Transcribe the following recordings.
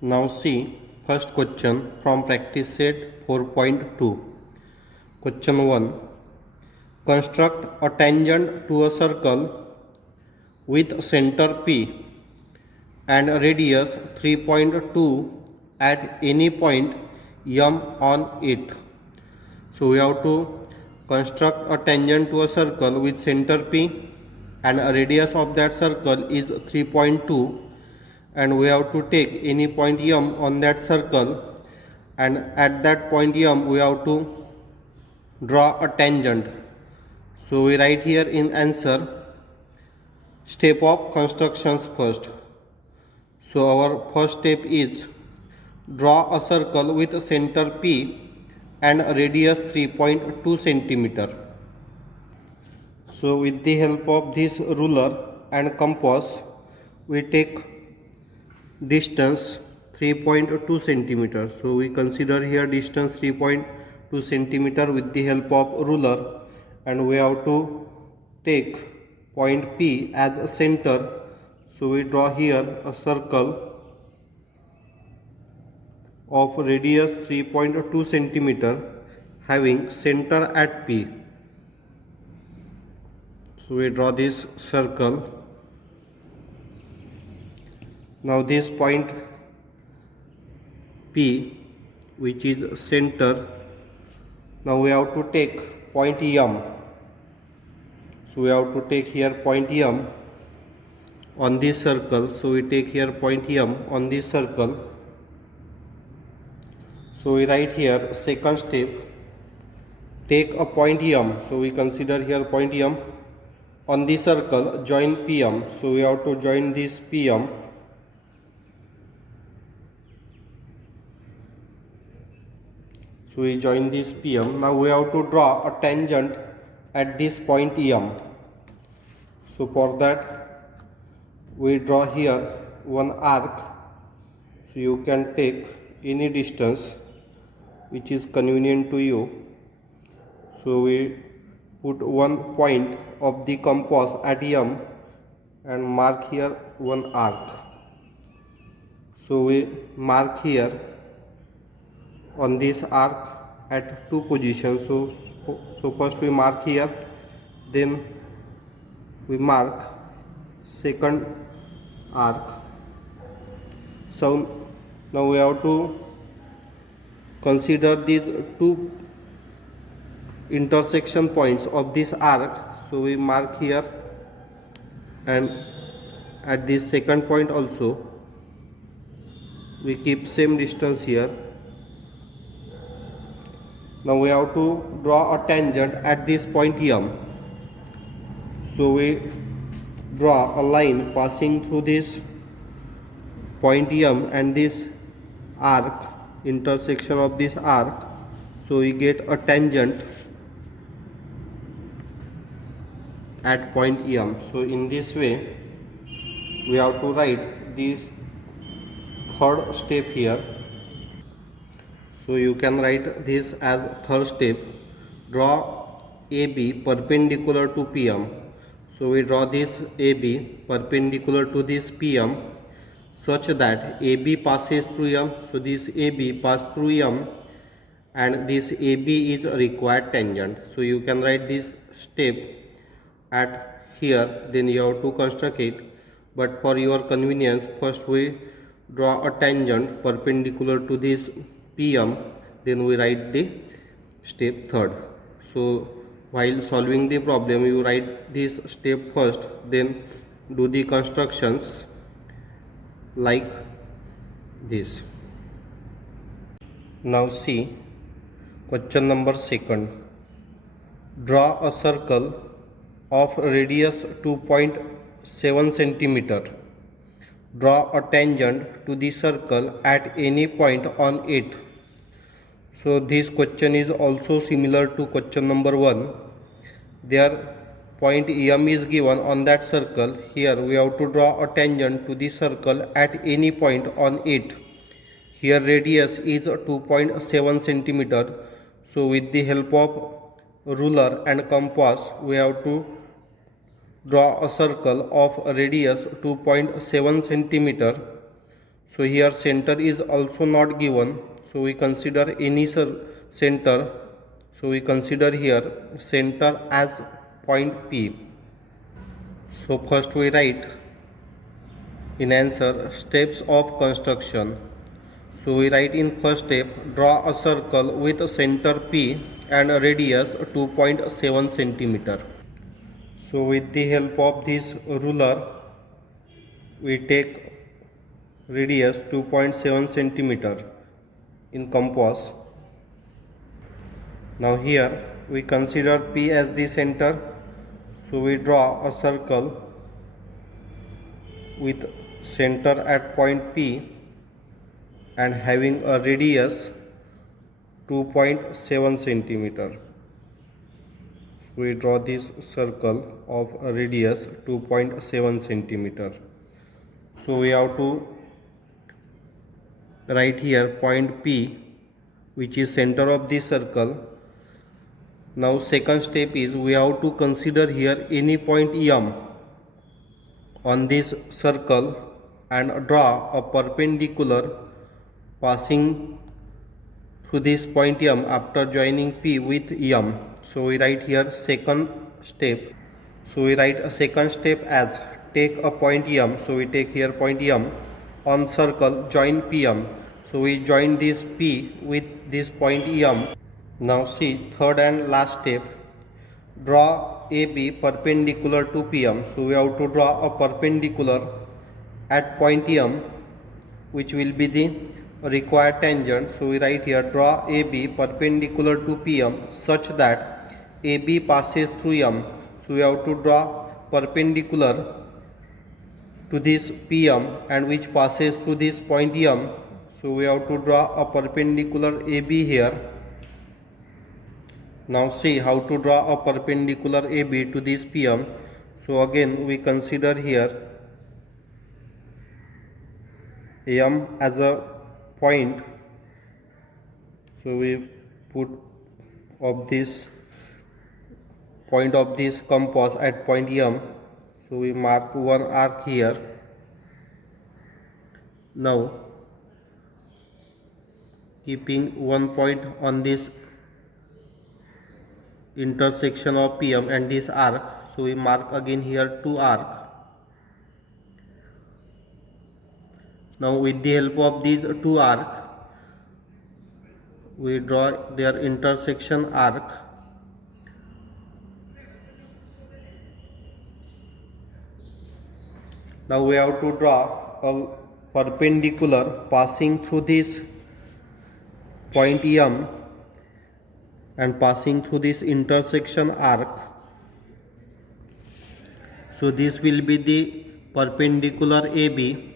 Now see first question from practice set 4.2. Question 1. Construct a tangent to a circle with center P and radius 3.2 at any point M on it. So we have to construct a tangent to a circle with center P and a radius of that circle is 3.2, and we have to take any point M on that circle, and at that point M we have to draw a tangent. So we write here in answer step of constructions first. So our first step is draw a circle with center P and radius 3.2 centimeter. So with the help of this ruler and compass, we take distance 3.2 centimeter. So we consider here distance 3.2 centimeter with the help of ruler, and we have to take point P as a center. So we draw here a circle of radius 3.2 centimeter having center at P. So we draw this circle. Now this point P, which is center, now we have to take point M. So we have to take here point M on this circle. So we take here point M on this circle. So we write here second step, take a point M. So we consider here point M on the circle, join PM. So we have to join this PM. So we join this PM. Now we have to draw a tangent at this point M. So for that we draw here one arc. So you can take any distance which is convenient to you. So we put one point of the compass at M and mark here one arc. So we mark here on this arc at two positions. So first we mark here, then we mark second arc. So now we have to consider these two intersection points of this arc. So we mark here, and at this second point also we keep same distance here. Now we have to draw a tangent at this point M. So we draw a line passing through this point M and this arc, intersection of this arc. So we get a tangent at point M. So in this way we have to write this third step here. So you can write this as third step, draw AB perpendicular to PM. So we draw this AB perpendicular to this PM such that AB passes through M. So this AB passes through M and this AB is a required tangent. So you can write this step at here, then you have to construct it, but for your convenience first we draw a tangent perpendicular to this PM, then we write the step third. So while solving the problem you write this step first, then do the constructions like this. Now see question number second. Draw a circle of radius 2.7 centimeter. Draw a tangent to the circle at any point on it. So this question is also similar to question number 1. There point M is given on that circle. Here we have to draw a tangent to the circle at any point on it. Here radius is 2.7 centimeter. So with the help of ruler and compass we have to draw a circle of radius 2.7 centimeter. So here center is also not given, so we consider any center. So we consider here center as point P. So first we write in answer steps of construction. So we write in first step, draw a circle with a center P and a radius 2.7 centimeter. So with the help of this ruler, we take radius 2.7 centimeter in compass. Now here we consider P as the center. So we draw a circle with center at point P and having a radius 2.7 centimeter. We draw this circle of a radius 2.7 centimeter. So we have to write here point P, which is center of the circle. Now second step is we have to consider here any point M on this circle and draw a perpendicular passing through this point M after joining P with M. So we write here second step. So we write a second step as take a point M. So we take here point M on circle, join PM. So we join this P with this point M. Now see third and last step, draw AB perpendicular to PM. So we have to draw a perpendicular at point M, which will be the required tangent. So we write here draw AB perpendicular to PM such that AB passes through M. So we have to draw perpendicular to this PM and which passes through this point M. So we have to draw a perpendicular AB here. Now see how to draw a perpendicular AB to this PM. So again we consider here M as a point. So we put of this point of this compass at point M. So we mark one arc here. Now keeping one point on this intersection of PM and this arc, so we mark again here two arc. Now with the help of these two arc, we draw their intersection arc. Now we have to draw a perpendicular passing through this point M and passing through this intersection arc. So this will be the perpendicular AB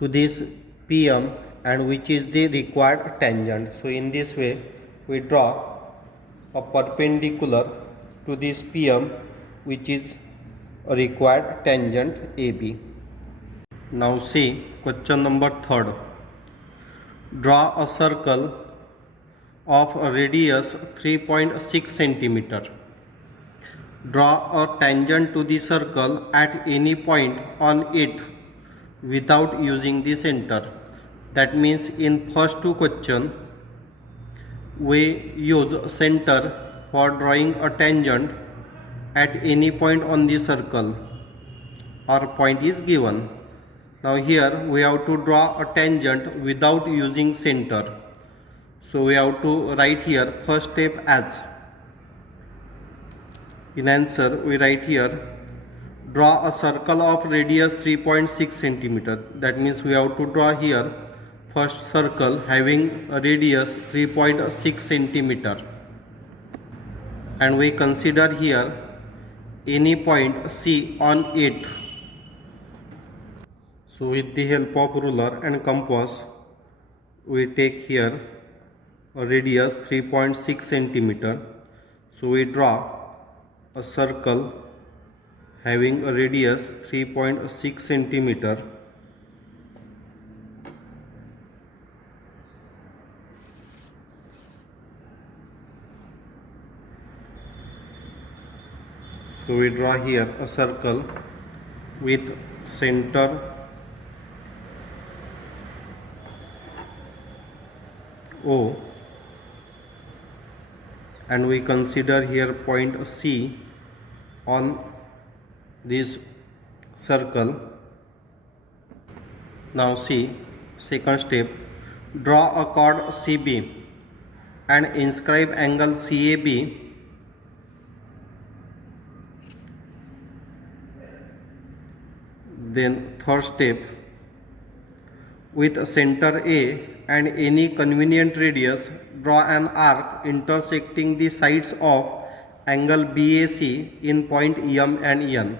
to this PM and which is the required tangent. So in this way we draw a perpendicular to this PM which is a required tangent AB. Now see question number 3rd. Draw a circle of a radius 3.6 centimeter. Draw a tangent to the circle at any point on it without using the center. That means in first two question we use center for drawing a tangent at any point on the circle or point is given. Now here we have to draw a tangent without using center. So we have to write here first step as in answer we write here draw a circle of radius 3.6 centimeter. That means we have to draw here first circle having a radius 3.6 centimeter and we consider here any point C on it. So with the help of ruler and compass we take here a radius 3.6 centimeter. So we draw a circle having a radius 3.6 centimeter so we draw here a circle with center O, and we consider here point C on this circle. Now see, second step, draw a chord CB and inscribe angle CAB Then third step, with center A and any convenient radius, draw an arc intersecting the sides of angle BAC in point M and N.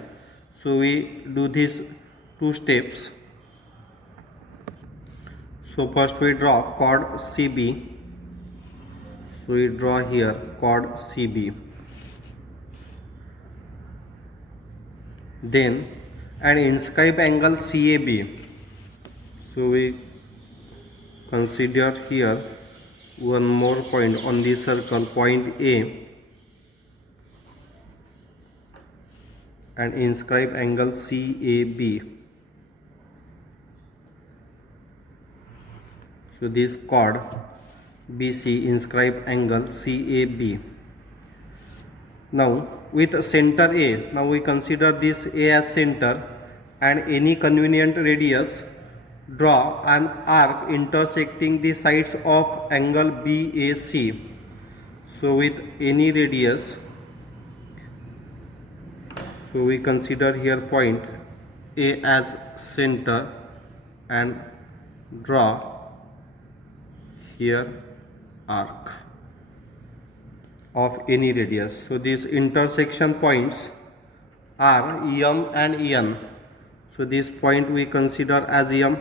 So we do these two steps. So first we draw chord CB. So we draw here chord CB. Then and inscribe angle CAB. So we consider here one more point on the circle, point A, and inscribe angle CAB. So this chord BC, inscribe angle CAB. Now with center A, now we consider this A as center and any convenient radius, draw an arc intersecting the sides of angle BAC. So with any radius, so we consider here point A as center and draw here arc of any radius. So these intersection points are M and N. So this point we consider as M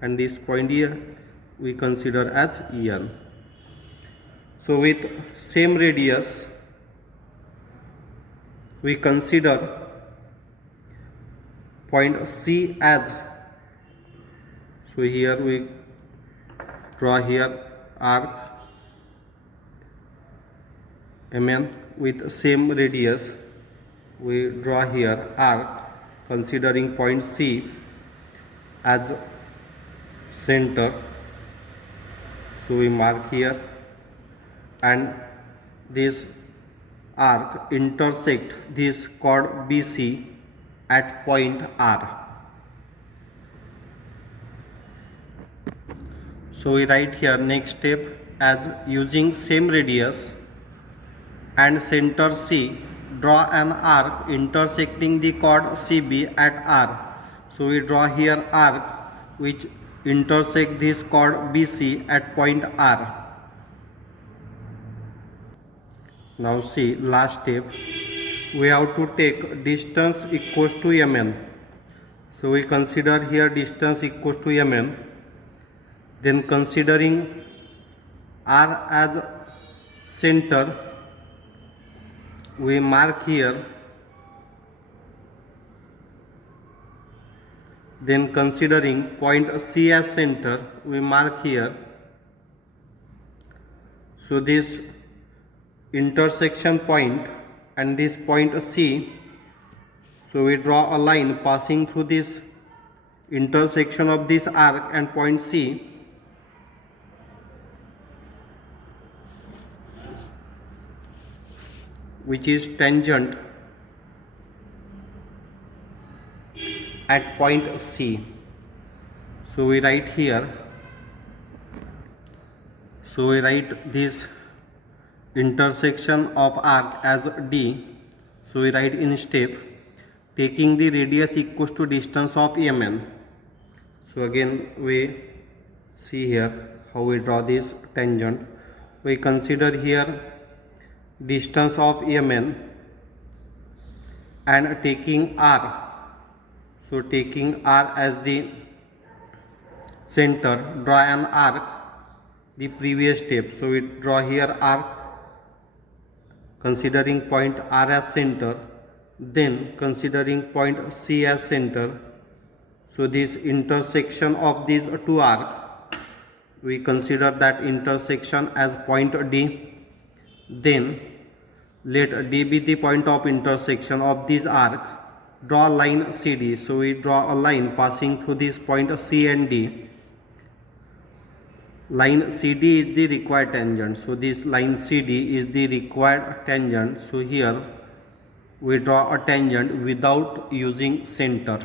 and this point here we consider as En. So with same radius we consider point C as, so here we draw here arc Mn. With same radius we draw here arc considering point C as center. So we mark here and this arc intersect this chord BC at point R. So we write here next step as using same radius and center C, draw an arc intersecting the chord CB at R. So we draw here arc which intersect this chord BC at point R. Now see last step, we have to take distance equals to Mn. So we consider here distance equals to Mn. Then considering R as center, we mark here. Then considering point C as center, we mark here. So this intersection point and this point C, so we draw a line passing through this intersection of this arc and point C. Which is tangent at point C. So we write here, so we write this intersection of arc as D. So we write in step, taking the radius equals to distance of Mn. So again we see here how we draw this tangent. We consider here distance of Mn and taking R. So taking R as the center, draw an arc, the previous step. So we draw here arc considering point R as center, then considering point C as center. So this intersection of these two arcs, we consider that intersection as point D. Then let D be the point of intersection of this arc. Draw line CD. So we draw a line passing through this point C and D. line CD is the required tangent. So this line CD is the required tangent. So here we draw a tangent without using center.